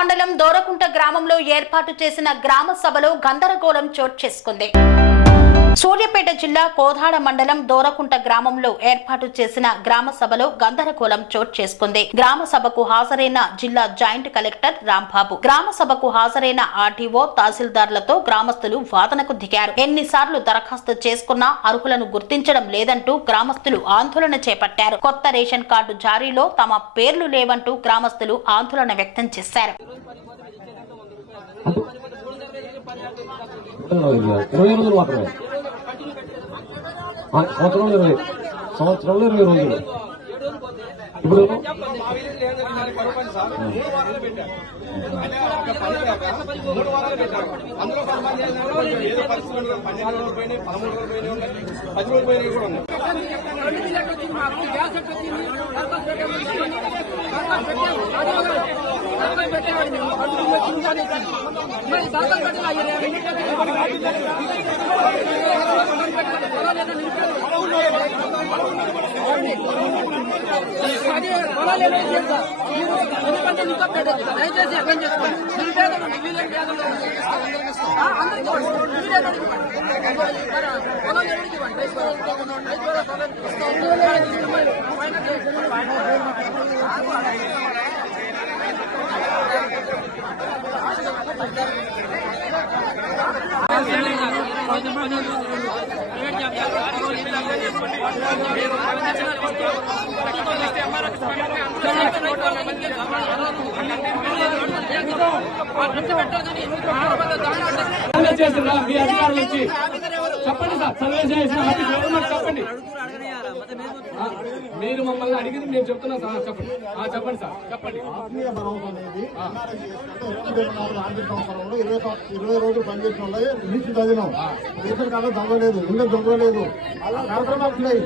మండలం దోరకుంట గ్రామంలో ఏర్పాటు చేసిన గ్రామ సభలో గందరగోళం చోటు చేసుకుంది. సూర్యాపేట జిల్లా కోదాడ మండలం దోరకుంట గ్రామంలో ఏర్పాటు చేసిన గ్రామ సభలో గందరగోళం చోటు చేసుకుంది. గ్రామ సభకు హాజరైన జిల్లా జాయింట్ కలెక్టర్ రాంబాబు, గ్రామ సభకు హాజరైన ఆర్టీఓ, తహసీల్దార్లతో గ్రామస్తులు వాదనకు దిగారు. ఎన్నిసార్లు దరఖాస్తు చేసుకున్నా అర్హులను గుర్తించడం లేదంటూ గ్రామస్తులు ఆందోళన చేపట్టారు. కొత్త రేషన్ కార్డు జారీలో తమ పేర్లు లేవంటూ గ్రామస్తులు ఆందోళన వ్యక్తం చేశారు. సంవత్సరంలో 20 రోజులు ఇప్పుడు దయచేసి అర్థం చేసుకోండి. చేస్తున్నా మీ అధికారుల నుంచి చెప్పండి సార్. సర్వే చేసిన చెప్పండి. మీరు మమ్మల్ని అడిగింది మేము చెప్తున్నాం సార్. చెప్పండి చెప్పండి సార్, చెప్పండి. ఆత్మీయ భరోసా అనేది ఆర్థిక సంవత్సరంలో 20 రోజులు పనిచేసిన వాళ్ళే లిస్ట్ చదివినాం. రేషన్ కార్డు దొంగలేదు, ఉండే దొంగలేదు, అలా కార్యక్రమాలు ఉన్నాయి.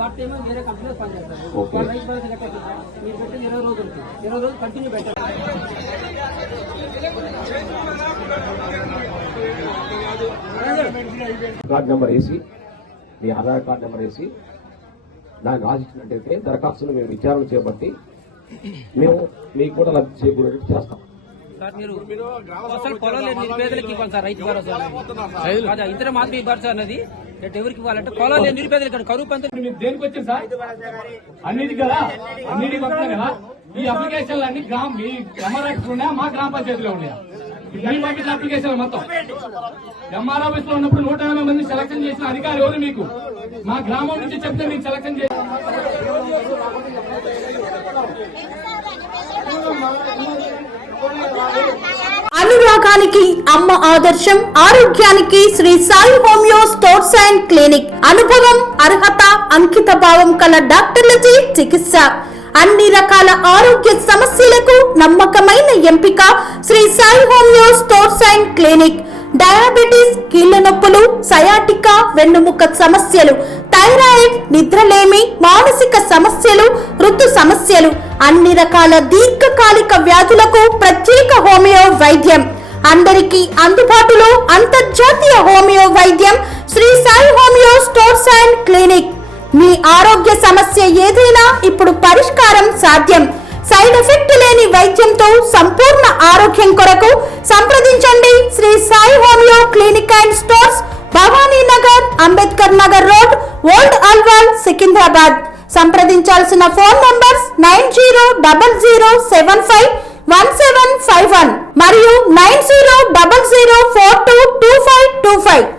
భర్త ఏమో వేరే కంపెనీలో పనిచేస్తారు. రైతు భరోసా కట్టేస్తారు. మీరు పెట్టిన 20 రోజులు 20 రోజులు కంటిన్యూ పెట్టారు. కార్డు నెంబర్ వేసి, మీ ఆధార్ కార్డు నెంబర్ వేసి దాన్ని రాసిచ్చినట్టయితే దరఖాస్తును మేము విచారణ చేపట్టి మేము మీకు కూడా లబ్ధి చేకూరేట్టు చేస్తాం. సార్ మీరు అసలు పొలాలు నిరుపేదలకు ఇవ్వాలి సార్. రైతు భరోసా ఇతర మాత్రం భరోసా అన్నది ఎవరికి ఇవ్వాలంటే పొలాలు నిరుపేదలకు కరువు పంత దేనికి వచ్చింది సార్? అన్నిటి కదా, అన్నిటికి వస్తున్నాయి కదా. ఈ అప్లికేషన్లు అన్ని మీ ఎంఆర్ఆఫీస్ ఉన్నాయా, మా గ్రామ పంచాయతీలో ఉన్నాయా? మీరు పంపించిన అప్లికేషన్ మొత్తం ఎంఆర్ ఆఫీస్ లో ఉన్నప్పుడు 180 మంది సెలక్షన్ చేసిన అధికారి ఎవరు మీకు? మా గ్రామం నుంచి చెప్తే మీకు సెలక్షన్ చేసి అనురాగానికి అమ్మ ఆదర్శం, ఆరోగ్యానికి Shri Sai homeo stores and clinic. అనుభవం, అర్హత, అంకిత భావం కల డాక్టర్లచే చికిత్స. అన్ని రకాల ఆరోగ్య సమస్యలకు నమ్మకమైన ఎంపిక Shri Sai homeo stores and clinic. Diabetes, కీళ్ల నొప్పులు, సయాటికా, వెన్నుముక సమస్యలు, థైరాయిడ్, నిద్రలేమి, మానసిక సమస్యలు, ఋతు సమస్యలు, అన్ని రకాల దీర్ఘకాలిక వ్యాధులకు ప్రత్యేక హోమియో వైద్యం. అందరికీ అందుబాటులో అంతర్జాతీయ హోమియో వైద్యం Shri Sai homeo stores and clinic. మీ ఆరోగ్య సమస్య ఏదైనా ఇప్పుడు పరిష్కారం సాధ్యం. సైడ్ ఎఫెక్ట్ లేని వైద్యంతో సంపూర్ణ ఆరోగ్యం కొరకు సంప్రదించండి Shri Sai homeo clinic and stores, Bhavani Nagar, Ambedkar Nagar road, old Alwal, Secunderabad. సంప్రదించాల్సిన ఫోన్ నంబర్స్ 9000751751 మరియు 9000422525.